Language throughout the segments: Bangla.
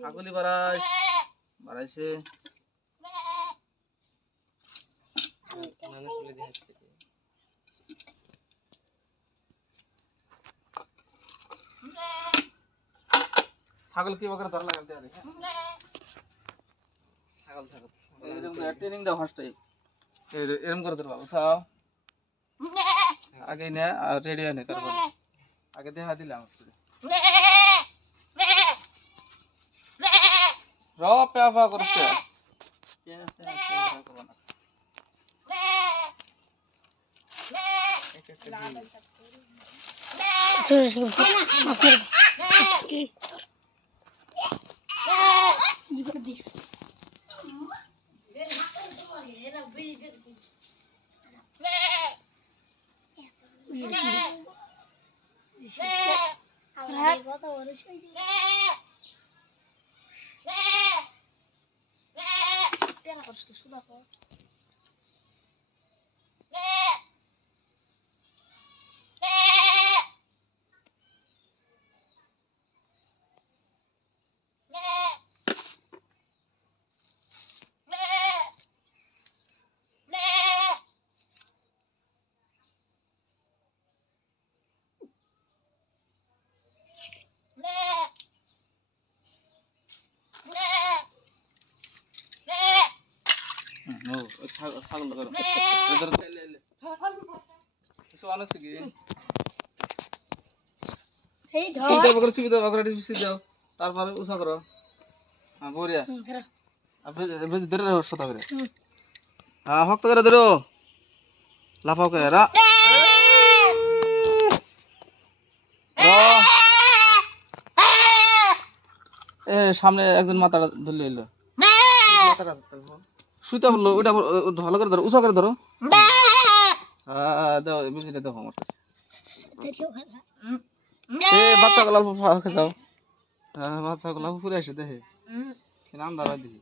ছাগলি বাড়াইছে ছাগল কি বকরে ধরা লাগাতে আরে ছাগল ছাগল এরকম ট্রেনিং দাও ফার্স্ট টাইম এরকম করে ধরবা উঠাও আগে না রেডি হয় না তারপর আগে দেখা দিলাম র পেপা করছে ছাগল ধরো এদের তেলে এলে কিছু আনছে কি এই ধর সুবিধা বকরে সুবিধা দাও তারপরে উসা করো হ্যাঁ বড়িয়া ধরো আপনি ধরে রাখো সতা করে হ্যাঁ শক্ত করে ধরো লাফাও করে রা এ সামনে একজন মাথাটা ধরলে এলো মাথাটা সুতা বললো ওটা ভালো করে ধরো উঁচা করে ধরো দাও বুঝিটা দেখো আমার কাছে বাচ্চা গুলো অল্প যাও হ্যাঁ বাচ্চা গুলো ফুরে আসে দেখে নাম দাঁড়া দেখি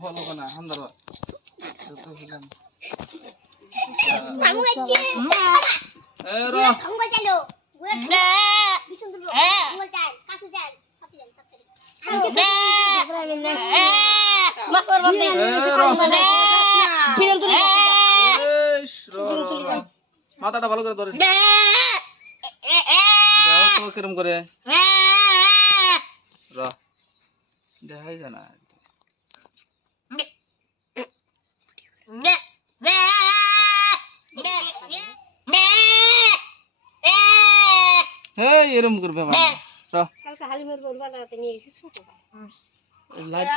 ফলো না হাম দাঁড়া মাথাটা ভালো করে ধরে তো কিরম করে দেখাই জানা এরম করবে কালকে হালিমের বল বানাতে নিয়ে এসেছি ছোট লাইট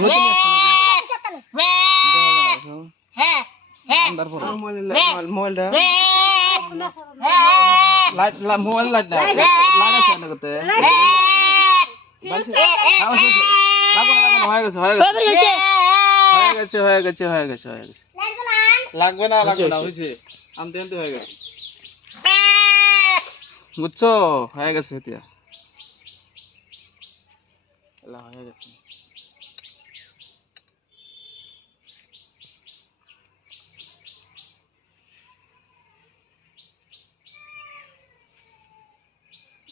রোজ নিয়ে আসো হ্যাঁ अंदर पर मोबाइल लाइट मोबाइल लाइट ना लाइट আছে না করতে হয়ে গেছে লাগবে না হইছে আনতে আনতে হয়ে গেছে বুঝছো হয়ে গেছে এতিয়া এলা হয়ে গেছে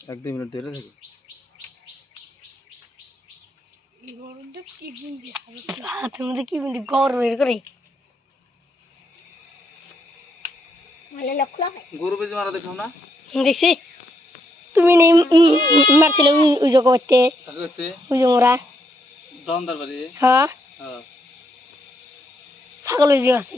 এক দুই মিনিট ধরে থাকো গরমটা কি বিন্দি হাতের মধ্যে কি বিন্দি গরম এর করে মানে লক্ষ্য গরু বেজে মারা দেখো না দেখছি তুমি নেই মারছিলে ওই জগতে ওই যে মোরা দমদার বাড়ি হ্যাঁ ছাগল বেজে মারছি